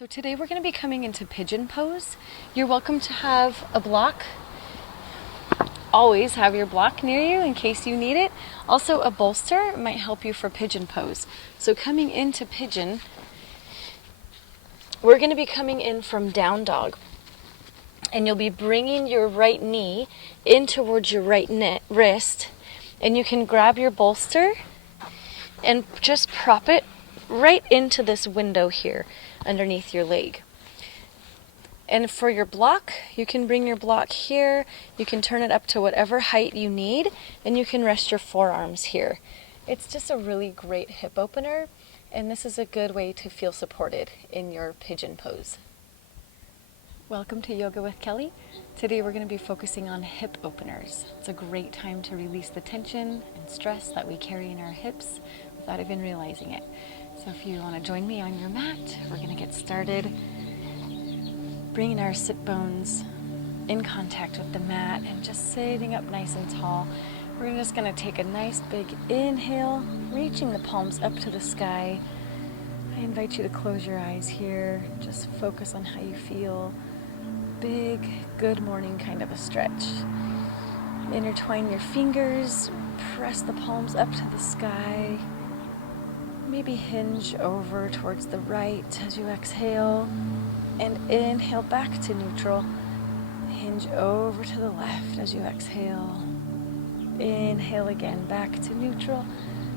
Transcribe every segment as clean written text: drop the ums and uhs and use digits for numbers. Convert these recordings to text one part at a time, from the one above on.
So today we're going to be coming into pigeon pose. You're welcome to have a block. Always have your block near you in case you need it. Also a bolster might help you for pigeon pose. So coming into pigeon, we're going to be coming in from down dog. And you'll be bringing your right knee in towards your right wrist. And you can grab your bolster and just prop it right into this window here underneath your leg. And for your block, you can bring your block here, you can turn it up to whatever height you need, and you can rest your forearms here. It's just a really great hip opener, and this is a good way to feel supported in your pigeon pose. Welcome to Yoga with Kelly. Today we're going to be focusing on hip openers. It's a great time to release the tension and stress that we carry in our hips without even realizing it. So if you want to join me on your mat, we're going to get started. Bringing our sit bones in contact with the mat and just sitting up nice and tall. We're just going to take a nice big inhale, reaching the palms up to the sky. I invite you to close your eyes here. Just focus on how you feel. Big, good morning kind of a stretch. Intertwine your fingers, press the palms up to the sky. Maybe hinge over towards the right as you exhale. And inhale back to neutral. Hinge over to the left as you exhale. Inhale again back to neutral.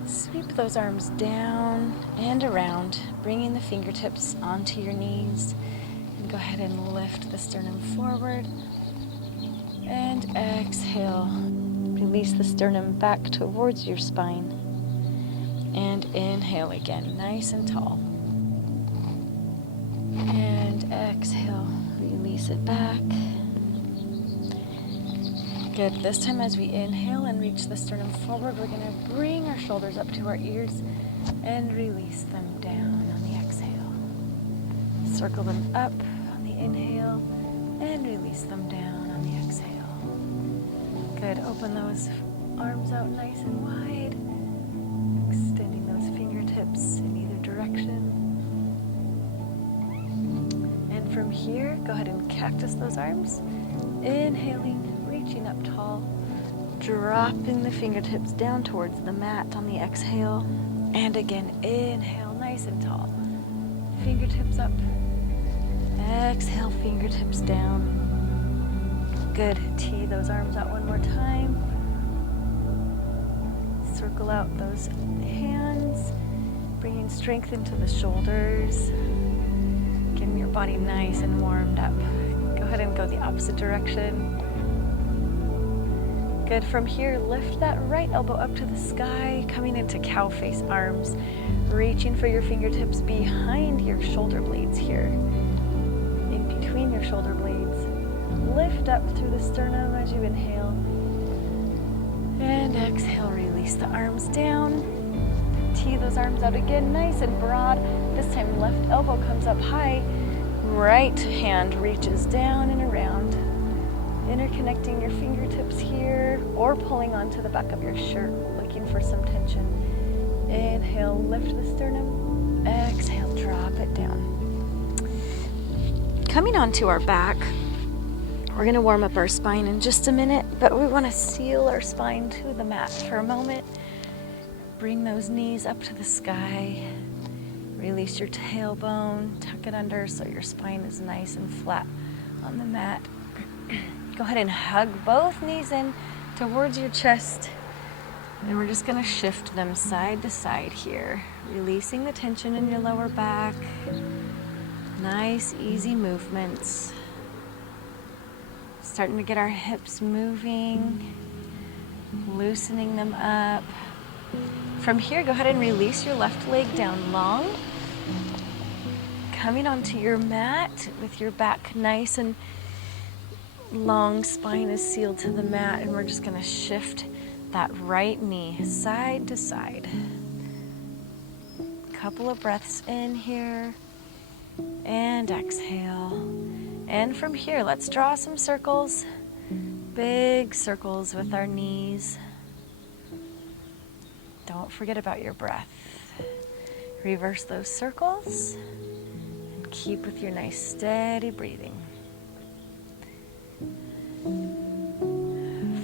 Sweep those arms down and around, bringing the fingertips onto your knees. And go ahead and lift the sternum forward. And exhale. Release the sternum back towards your spine. And inhale again, nice and tall. And exhale, release it back. Good. This time as we inhale and reach the sternum forward, we're going to bring our shoulders up to our ears and release them down on the exhale. Circle them up on the inhale and release them down on the exhale. Good. Open those arms out nice and wide, extending those fingertips in either direction. From here, go ahead and cactus those arms. Inhaling, reaching up tall. Dropping the fingertips down towards the mat on the exhale. And again, inhale, nice and tall. Fingertips up. Exhale, fingertips down. Good. Tee those arms out one more time. Circle out those hands. Bringing strength into the shoulders. Getting your body nice and warmed up. Go ahead and go the opposite direction. Good. From here, lift that right elbow up to the sky, coming into cow face arms, reaching for your fingertips behind your shoulder blades here, in between your shoulder blades. Lift up through the sternum as you inhale. And exhale, release the arms down. Tee those arms out again, nice and broad. This time left elbow comes up high, right hand reaches down and around, interconnecting your fingertips here or pulling onto the back of your shirt, looking for some tension. Inhale, lift the sternum. Exhale, drop it down. Coming onto our back, we're going to warm up our spine in just a minute, but we want to seal our spine to the mat for a moment. Bring those knees up to the sky. Release your tailbone. Tuck it under so your spine is nice and flat on the mat. Go ahead and hug both knees in towards your chest. And we're just going to shift them side to side here. Releasing the tension in your lower back. Nice, easy movements. Starting to get our hips moving. Loosening them up. From here, go ahead and release your left leg down long. Coming onto your mat with your back nice and long, spine is sealed to the mat, and we're just going to shift that right knee side to side. Couple of breaths in here and exhale. And from here, let's draw some circles. Big circles with our knees. Don't forget about your breath. Reverse those circles. keep with your nice steady breathing.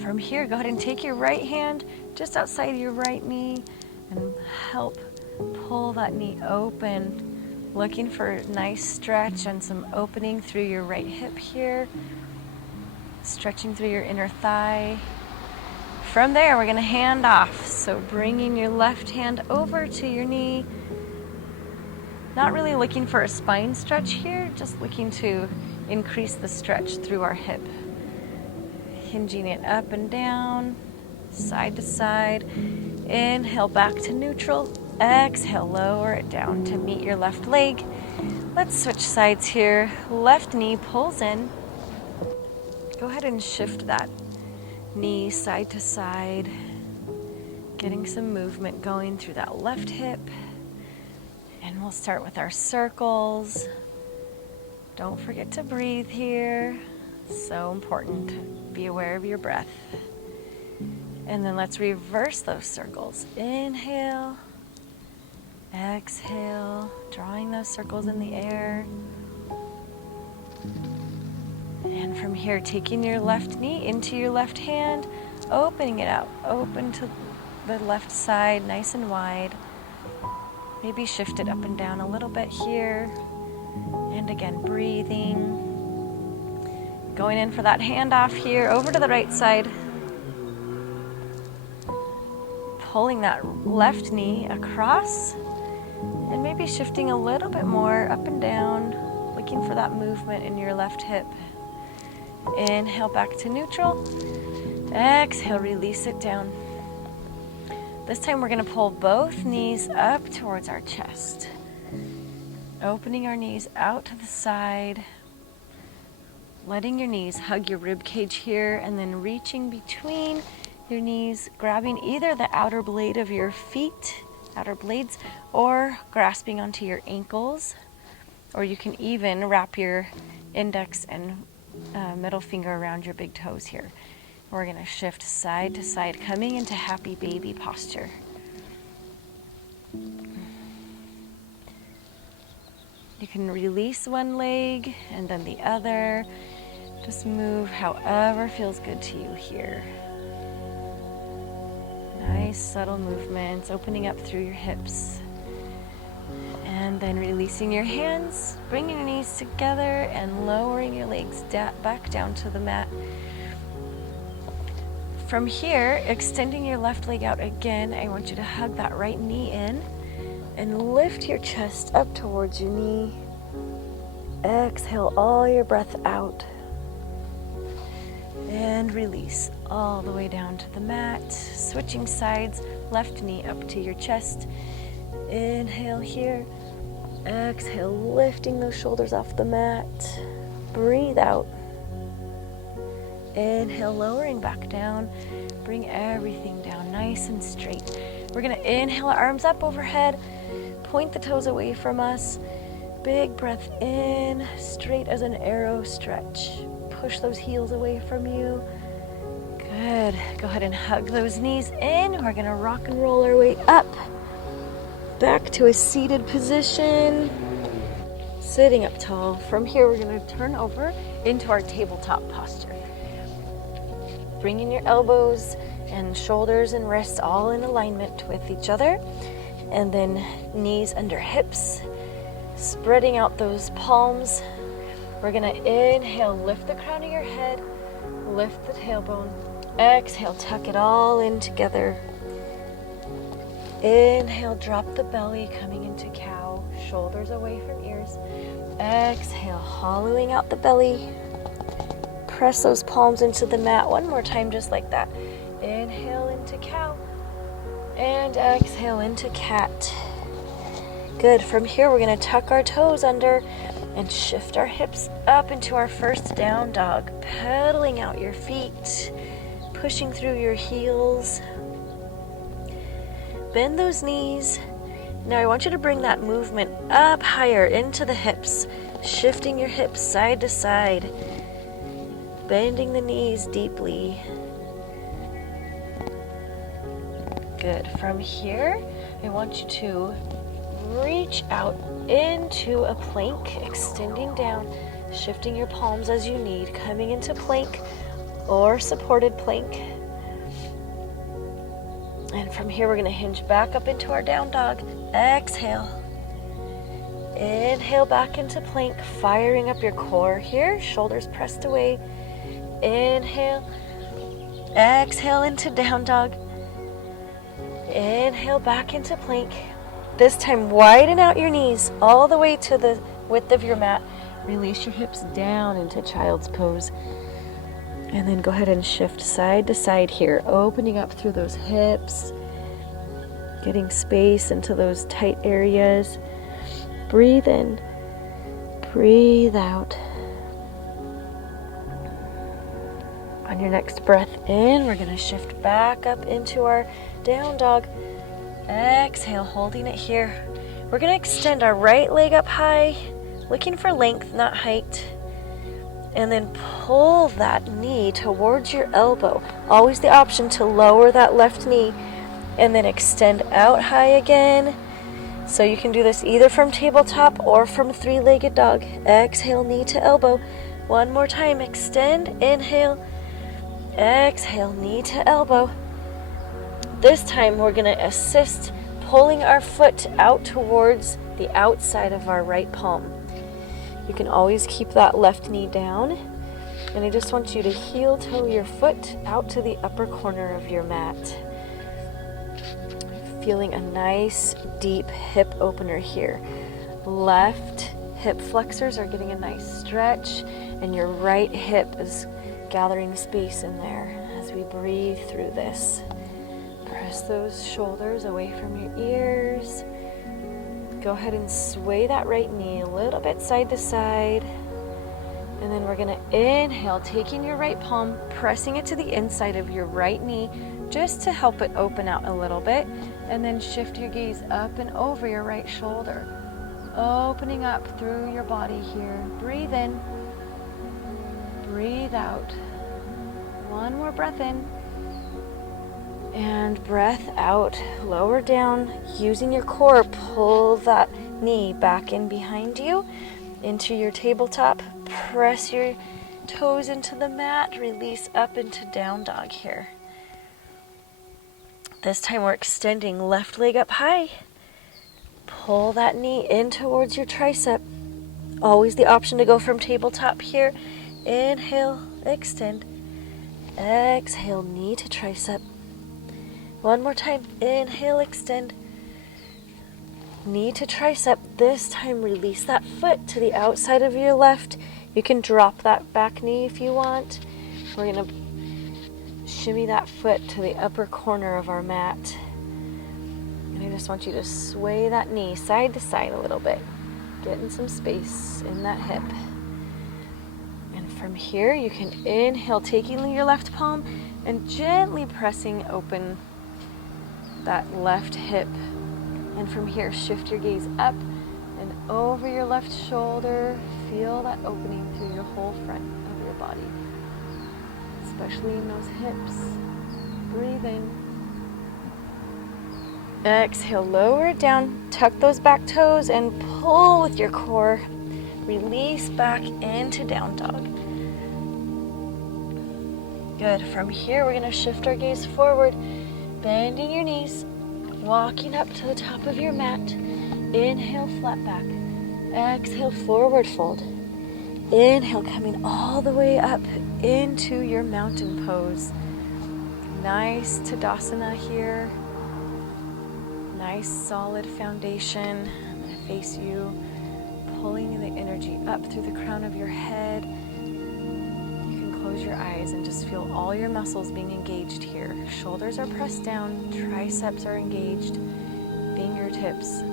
From here, go ahead and take your right hand just outside your right knee and help pull that knee open, looking for a nice stretch and some opening through your right hip here, stretching through your inner thigh. From there, we're going to hand off, so bringing your left hand over to your knee, not really looking for a spine stretch here, just looking to increase the stretch through our hip. Hinging it up and down, side to side. Inhale back to neutral. Exhale, lower it down to meet your left leg. Let's switch sides here. Left knee pulls in. Go ahead and shift that knee side to side, getting some movement going through that left hip. And we'll start with our circles. Don't forget to breathe here. So important. Be aware of your breath. And then let's reverse those circles. Inhale, exhale, drawing those circles in the air. And from here, taking your left knee into your left hand, opening it out, open to the left side, nice and wide. Maybe shift it up and down a little bit here. And again, breathing. Going in for that handoff here, over to the right side. Pulling that left knee across, and maybe shifting a little bit more up and down, looking for that movement in your left hip. Inhale back to neutral. Exhale, release it down. This time we're going to pull both knees up towards our chest. Opening our knees out to the side. Letting your knees hug your rib cage here, and then reaching between your knees, grabbing either the outer blade of your feet, outer blades, or grasping onto your ankles. Or you can even wrap your index and middle finger around your big toes here. We're going to shift side to side, coming into happy baby posture. You can release one leg and then the other. Just move however feels good to you here. Nice subtle movements, opening up through your hips. And then releasing your hands, bringing your knees together and lowering your legs back down to the mat. From here, extending your left leg out again, I want you to hug that right knee in and lift your chest up towards your knee. Exhale all your breath out. And release all the way down to the mat. Switching sides, left knee up to your chest. Inhale here. Exhale, lifting those shoulders off the mat. Breathe out. Inhale, lowering back down. Bring everything down nice and straight. We're going to inhale our arms up overhead. Point the toes away from us. Big breath in, straight as an arrow stretch. Push those heels away from you. Good. Go ahead and hug those knees in. We're going to rock and roll our way up. Back to a seated position. Sitting up tall. From here, we're going to turn over into our tabletop posture. Bringing your elbows and shoulders and wrists all in alignment with each other. And then knees under hips. Spreading out those palms. We're going to inhale, lift the crown of your head, lift the tailbone. Exhale, tuck it all in together. Inhale, drop the belly, coming into cow, shoulders away from ears. Exhale, hollowing out the belly. Press those palms into the mat one more time, just like that. Inhale into cow, and exhale into cat. Good. From here, we're going to tuck our toes under and shift our hips up into our first down dog. Pedaling out your feet, pushing through your heels. Bend those knees. Now I want you to bring that movement up higher into the hips, shifting your hips side to side, bending the knees deeply. Good. From here, I want you to reach out into a plank, extending down, shifting your palms as you need, coming into plank or supported plank. And from here, we're going to hinge back up into our down dog. Exhale. Inhale back into plank, firing up your core here, shoulders pressed away. Inhale. Exhale into down dog. Inhale back into plank. This time, widen out your knees all the way to the width of your mat. Release your hips down into child's pose. And then go ahead and shift side to side here, opening up through those hips, getting space into those tight areas. Breathe in, breathe out. On your next breath in, we're going to shift back up into our down dog. Exhale, holding it here. We're going to extend our right leg up high, looking for length, not height. And then pull that knee towards your elbow. Always the option to lower that left knee and then extend out high again. So you can do this either from tabletop or from three-legged dog. Exhale, knee to elbow. One more time, extend, inhale. Exhale, knee to elbow. This time we're going to assist pulling our foot out towards the outside of our right palm. You can always keep that left knee down. And I just want you to heel toe your foot out to the upper corner of your mat. Feeling a nice deep hip opener here. Left hip flexors are getting a nice stretch, and your right hip is gathering space in there as we breathe through this. Press those shoulders away from your ears. Go ahead and sway that right knee a little bit side to side. And then we're going to inhale, taking your right palm, pressing it to the inside of your right knee just to help it open out a little bit. And then shift your gaze up and over your right shoulder, opening up through your body here. Breathe in, breathe out. One more breath in. And breath out, lower down, using your core, pull that knee back in behind you, into your tabletop, press your toes into the mat, release up into down dog here. This time we're extending left leg up high, pull that knee in towards your tricep, always the option to go from tabletop here. Inhale, extend, exhale, knee to tricep. One more time, inhale, extend, knee to tricep. This time, release that foot to the outside of your left. You can drop that back knee if you want. We're gonna shimmy that foot to the upper corner of our mat. And I just want you to sway that knee side to side a little bit, getting some space in that hip. And from here, you can inhale, taking your left palm and gently pressing open that left hip. And from here, shift your gaze up and over your left shoulder. Feel that opening through your whole front of your body, especially in those hips. Breathe in. Exhale, lower it down, tuck those back toes and pull with your core. Release back into down dog. Good. From here, we're going to shift our gaze forward, bending your knees, walking up to the top of your mat. Inhale, flat back. Exhale, forward fold. Inhale, coming all the way up into your mountain pose. Nice Tadasana here. Nice solid foundation. I'm going to face you, pulling the energy up through the crown of your head. Close your eyes and just feel all your muscles being engaged here. Shoulders are pressed down, triceps are engaged, fingertips.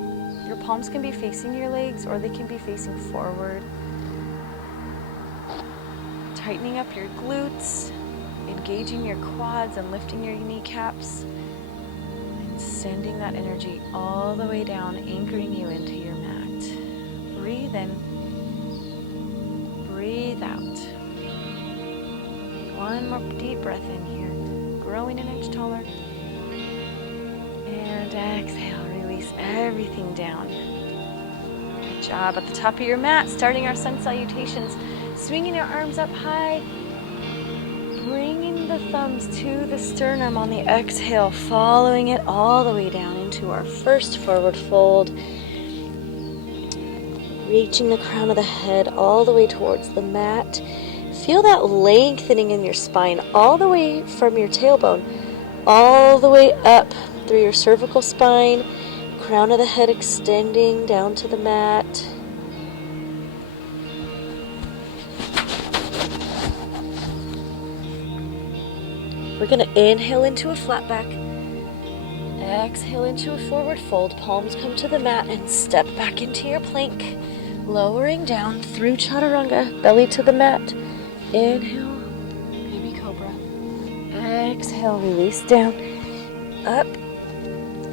Your palms can be facing your legs or they can be facing forward. Tightening up your glutes, engaging your quads and lifting your kneecaps, and sending that energy all the way down, anchoring you into your mat. Breathe in, breathe out. One more deep breath in here, growing an inch taller. And exhale, release. release everything down. Good job. At the top of your mat, starting our sun salutations, swinging our arms up high, bringing the thumbs to the sternum on the exhale, following it all the way down into our first forward fold, reaching the crown of the head all the way towards the mat. Feel that lengthening in your spine all the way from your tailbone, all the way up through your cervical spine, crown of the head extending down to the mat. We're going to inhale into a flat back, exhale into a forward fold, palms come to the mat, and step back into your plank, lowering down through chaturanga, belly to the mat. Inhale, baby cobra. Exhale, release down, up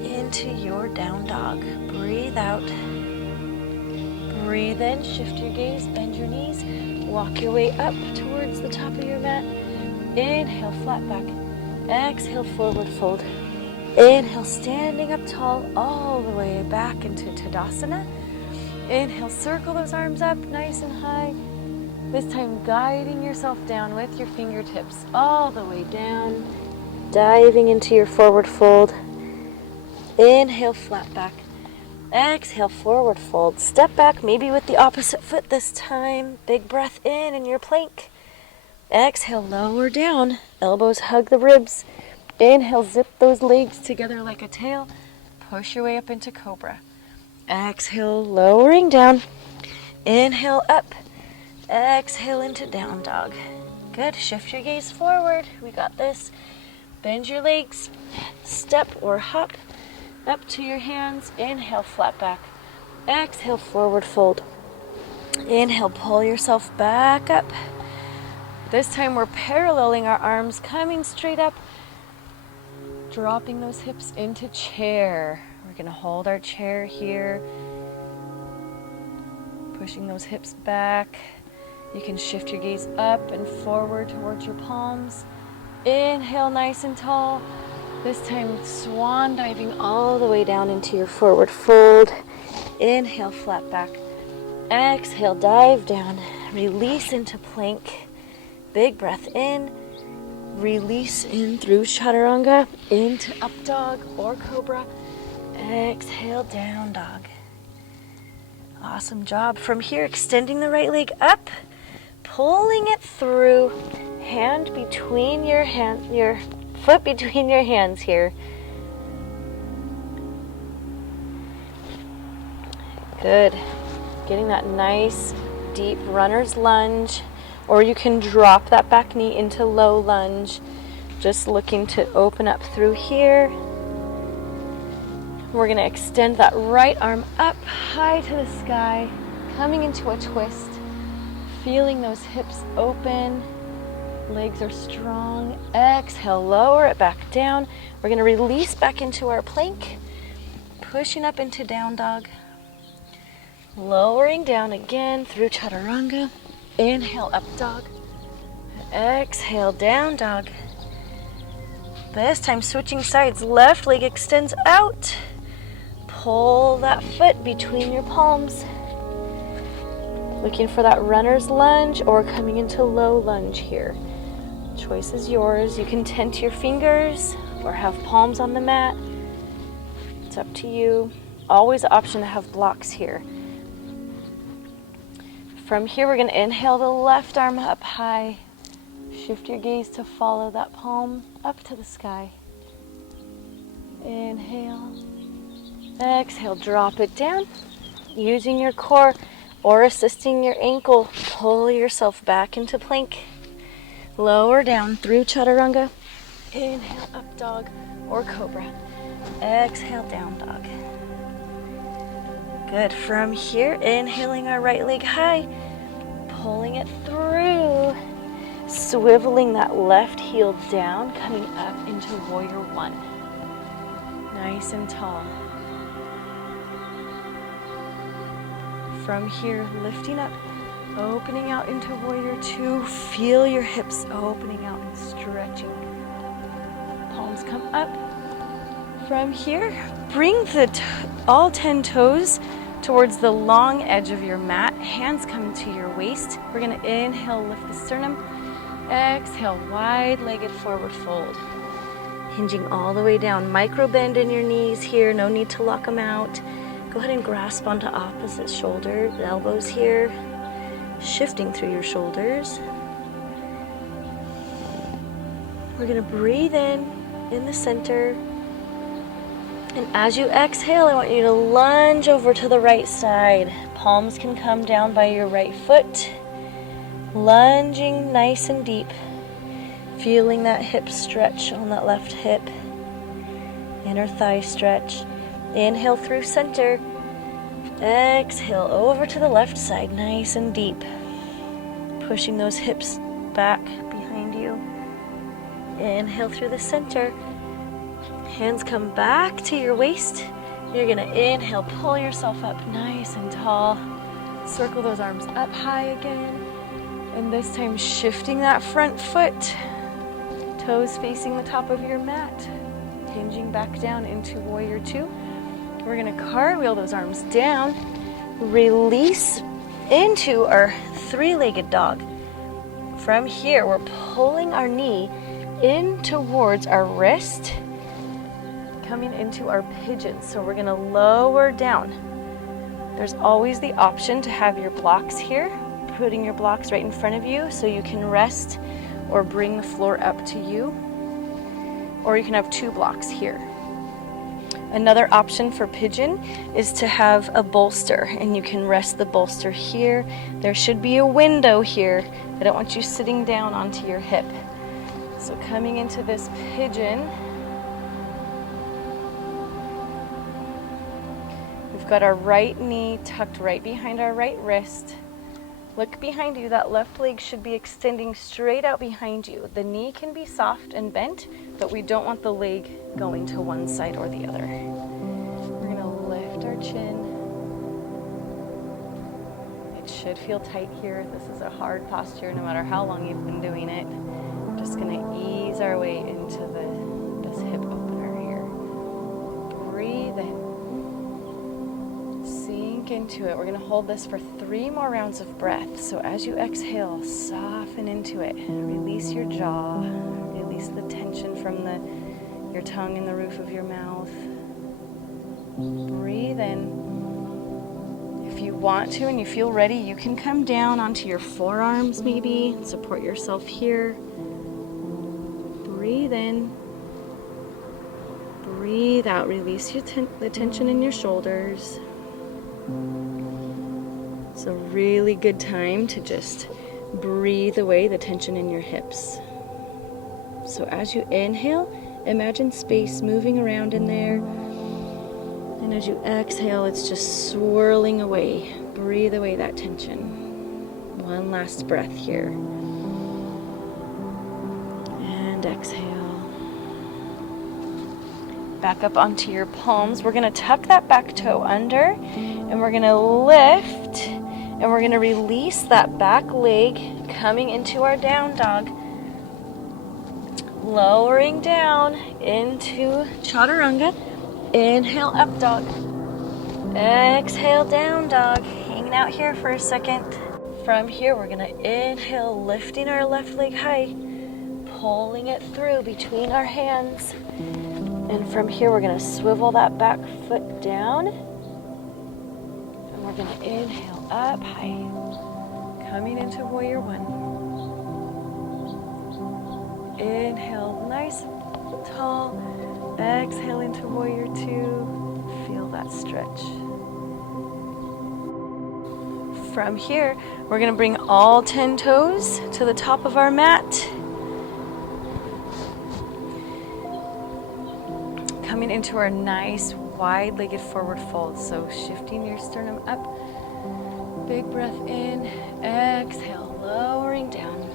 into your down dog. Breathe out, breathe in, shift your gaze, bend your knees, walk your way up towards the top of your mat. Inhale, flat back. Exhale, forward fold. Inhale, standing up tall all the way back into Tadasana. Inhale, circle those arms up nice and high. This time guiding yourself down with your fingertips all the way down. Diving into your forward fold. Inhale, flat back. Exhale, forward fold. Step back, maybe with the opposite foot this time. Big breath in your plank. Exhale, lower down, elbows hug the ribs. Inhale, zip those legs together like a tail. Push your way up into cobra. Exhale, lowering down. Inhale, up. Exhale into down dog. Good, shift your gaze forward. We got this. Bend your legs, step or hop up to your hands. Inhale, flat back. Exhale, forward fold. Inhale, pull yourself back up. This time we're paralleling our arms, coming straight up, dropping those hips into chair. We're going to hold our chair here, pushing those hips back. You can shift your gaze up and forward towards your palms. Inhale, nice and tall. This time swan diving all the way down into your forward fold. Inhale, flat back. Exhale, dive down, release into plank. Big breath in, release in through chaturanga, into up dog or cobra. Exhale, down dog. Awesome job. From here, extending the right leg up, pulling it through, hand between your foot between your hands here. Good. Getting that nice deep runner's lunge. Or you can drop that back knee into low lunge. Just looking to open up through here. We're going to extend that right arm up high to the sky, coming into a twist, feeling those hips open, legs are strong. Exhale, lower it back down. We're going to release back into our plank, pushing up into down dog, lowering down again through chaturanga. Inhale, up dog. Exhale, down dog. This time switching sides, left leg extends out. Pull that foot between your palms. Looking for that runner's lunge or coming into low lunge here. Choice is yours. You can tent your fingers or have palms on the mat. It's up to you. Always an option to have blocks here. From here, we're going to inhale the left arm up high. Shift your gaze to follow that palm up to the sky. Inhale. Exhale, drop it down. Using your core or assisting your ankle, pull yourself back into plank. Lower down through chaturanga. Inhale, up dog or cobra. Exhale, down dog. Good. From here, inhaling our right leg high, pulling it through, swiveling that left heel down, coming up into warrior one. Nice and tall. From here, lifting up, opening out into warrior two. Feel your hips opening out and stretching. Palms come up. From here, bring all 10 toes towards the long edge of your mat. Hands come to your waist. We're going to inhale, lift the sternum. Exhale, wide-legged forward fold. Hinging all the way down. Micro bend in your knees here. No need to lock them out. Go ahead and grasp onto opposite shoulder. The elbows here. Shifting through your shoulders. We're going to breathe in the center. And as you exhale, I want you to lunge over to the right side. Palms can come down by your right foot. Lunging nice and deep. Feeling that hip stretch on that left hip. Inner thigh stretch. Inhale through center. Exhale over to the left side, nice and deep. Pushing those hips back behind you. Inhale through the center. Hands come back to your waist. You're gonna inhale, pull yourself up nice and tall. Circle those arms up high again. And this time shifting that front foot. Toes facing the top of your mat. Hinging back down into warrior two. We're gonna cartwheel those arms down. Release into our three-legged dog. From here, we're pulling our knee in towards our wrist. Coming into our pigeon. So we're going to lower down. There's always the option to have your blocks here, putting your blocks right in front of you so you can rest or bring the floor up to you. Or you can have two blocks here. Another option for pigeon is to have a bolster, and you can rest the bolster here. There should be a window here. I don't want you sitting down onto your hip. So coming into this pigeon, we've got our right knee tucked right behind our right wrist. Look behind you. That left leg should be extending straight out behind you. The knee can be soft and bent, but we don't want the leg going to one side or the other. We're going to lift our chin. It should feel tight here. This is a hard posture no matter how long you've been doing it. We're just going to ease our way into this hip opener here. Breathe in. Into it. We're going to hold this for 3 more rounds of breath. So as you exhale, soften into it. Release your jaw. Release the tension from your tongue and the roof of your mouth. Breathe in. If you want to and you feel ready, you can come down onto your forearms maybe. Support yourself here. Breathe in. Breathe out. Release the tension in your shoulders. It's a really good time to just breathe away the tension in your hips. So as you inhale, imagine space moving around in there. And as you exhale, it's just swirling away. Breathe away that tension. One last breath here. And exhale. Back up onto your palms. We're going to tuck that back toe under. And we're going to lift, and we're going to release that back leg coming into our down dog. Lowering down into chaturanga. Inhale, up dog. Exhale, down dog. Hanging out here for a second. From here, we're going to inhale, lifting our left leg high. Pulling it through between our hands. And from here, we're going to swivel that back foot down. We're going to inhale up high, coming into warrior one. Inhale, nice, tall. Exhale into warrior two. Feel that stretch. From here, we're going to bring all 10 toes to the top of our mat. Coming into our nice wide-legged forward fold. So shifting your sternum up. Big breath in. Exhale, lowering down.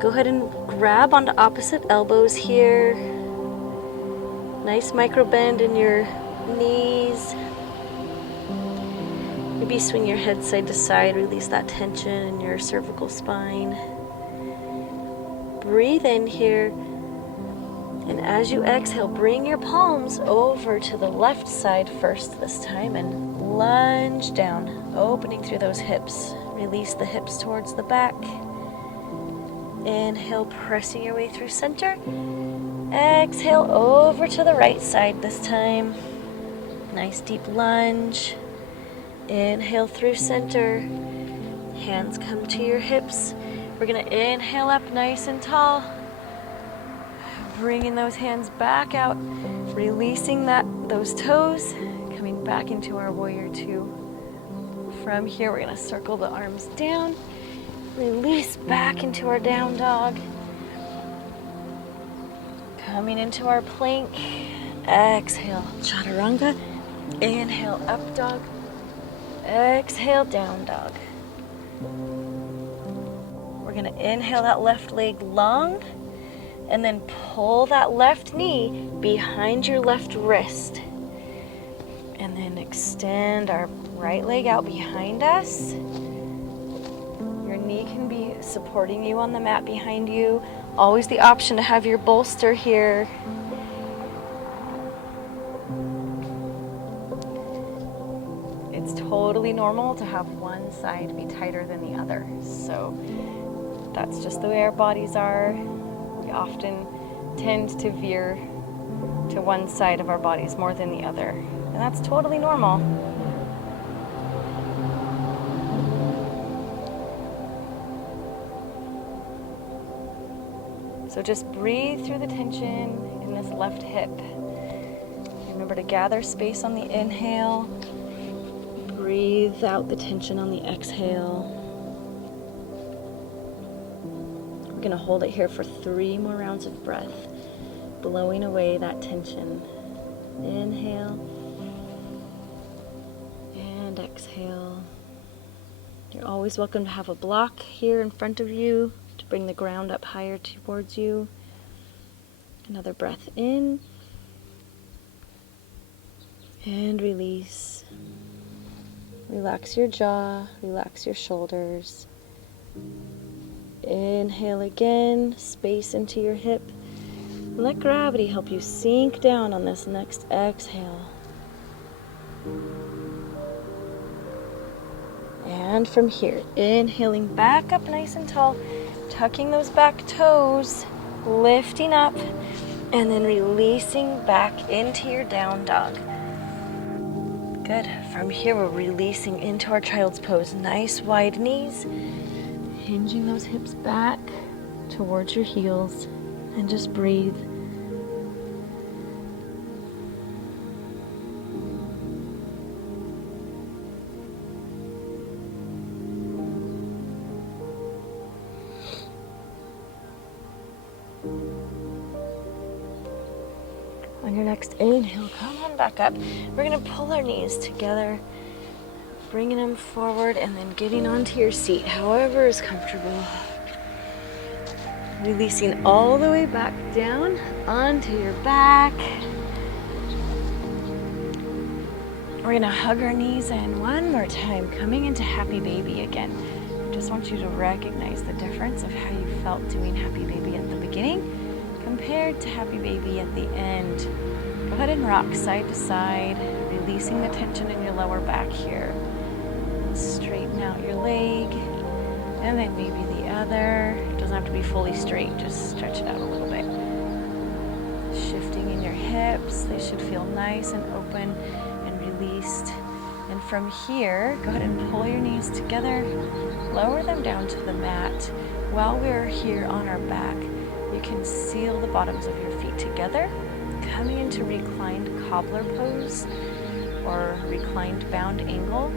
Go ahead and grab onto opposite elbows here. Nice micro bend in your knees. Maybe swing your head side to side. Release that tension in your cervical spine. Breathe in here. And as you exhale, bring your palms over to the left side first this time and lunge down, opening through those hips. Release the hips towards the back. Inhale, pressing your way through center. Exhale, over to the right side this time. Nice deep lunge. Inhale through center. Hands come to your hips. We're gonna inhale up nice and tall. Bringing those hands back out, releasing those toes, coming back into our warrior two. From here, we're gonna circle the arms down, release back into our down dog. Coming into our plank, exhale, chaturanga. Inhale, up dog. Exhale, down dog. We're gonna inhale that left leg long, and then pull that left knee behind your left wrist. And then extend our right leg out behind us. Your knee can be supporting you on the mat behind you. Always the option to have your bolster here. It's totally normal to have one side be tighter than the other. So that's just the way our bodies are. We often tend to veer to one side of our bodies more than the other. And that's totally normal. So just breathe through the tension in this left hip. Remember to gather space on the inhale. Breathe out the tension on the exhale. We're going to hold it here for 3 more rounds of breath, blowing away that tension. Inhale and exhale. You're always welcome to have a block here in front of you to bring the ground up higher towards you. Another breath in and release. Relax your jaw, relax your shoulders. Inhale again, space into your hip. Let gravity help you sink down on this next exhale. And from here, inhaling back up nice and tall, tucking those back toes, lifting up, and then releasing back into your down dog. Good. From here, we're releasing into our child's pose. Nice wide knees, hinging those hips back towards your heels, and just breathe. On your next inhale, come on back up. We're going to pull our knees together, bringing them forward, and then getting onto your seat, however is comfortable. Releasing all the way back down onto your back. We're going to hug our knees in one more time, coming into Happy Baby again. I just want you to recognize the difference of how you felt doing Happy Baby at the beginning compared to Happy Baby at the end. Go ahead and rock side to side, releasing the tension in your lower back here. Straighten out your leg, and then maybe the other. It doesn't have to be fully straight, just stretch it out a little bit. Shifting in your hips, they should feel nice and open and released. And from here, go ahead and pull your knees together, lower them down to the mat. While we're here on our back, you can seal the bottoms of your feet together, coming into reclined cobbler pose or reclined bound angle,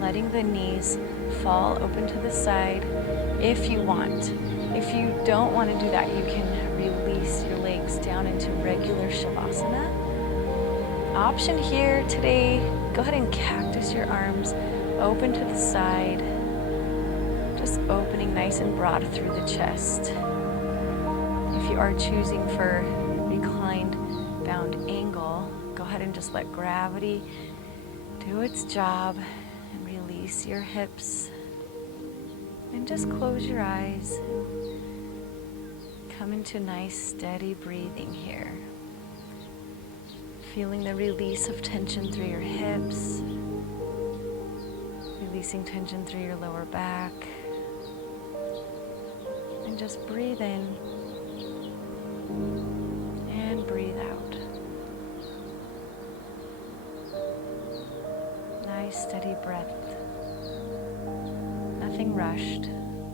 letting the knees fall open to the side if you want. If you don't want to do that, you can release your legs down into regular Shavasana. Option here today, go ahead and cactus your arms open to the side, just opening nice and broad through the chest. If you are choosing for reclined bound angle, go ahead and just let gravity do its job and release your hips. And just close your eyes. Come into nice, steady breathing here. Feeling the release of tension through your hips. Releasing tension through your lower back. And just breathe in and breathe out. Nice, steady breath. Nothing rushed,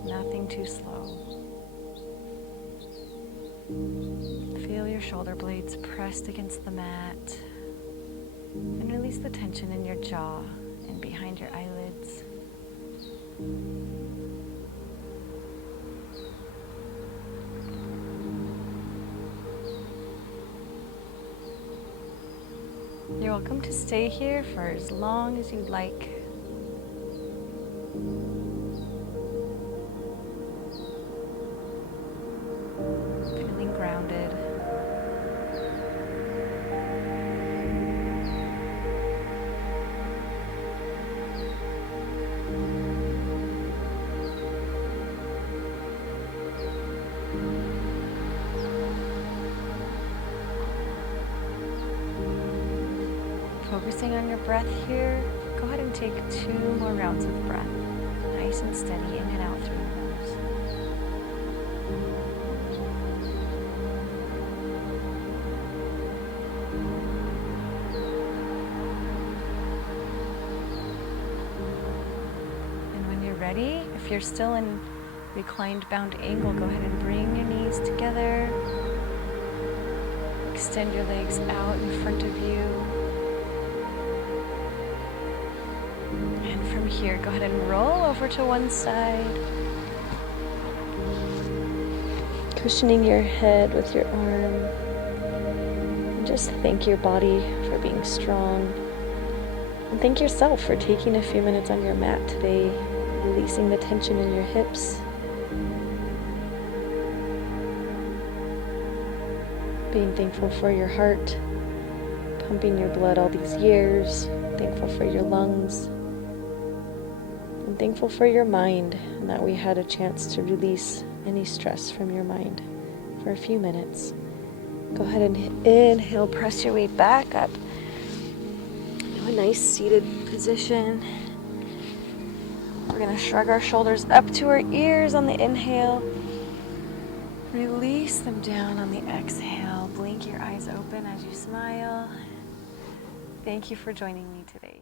nothing too slow. Feel your shoulder blades pressed against the mat. And release the tension in your jaw and behind your eyelids. You're welcome to stay here for as long as you'd like. Feeling grounded. Focusing on your breath here, go ahead and take 2 more rounds of breath. Nice and steady, in and out through your nose. And when you're ready, if you're still in reclined bound angle, go ahead and bring your knees together. Extend your legs out in front of you. And from here, go ahead and roll over to one side. Cushioning your head with your arm. And just thank your body for being strong. And thank yourself for taking a few minutes on your mat today, releasing the tension in your hips. Being thankful for your heart, pumping your blood all these years. Thankful for your lungs. And thankful for your mind, and that we had a chance to release any stress from your mind for a few minutes. Go ahead and inhale, press your way back up to a nice seated position. We're going to shrug our shoulders up to our ears on the inhale. Release them down on the exhale. Blink your eyes open as you smile. Thank you for joining me today.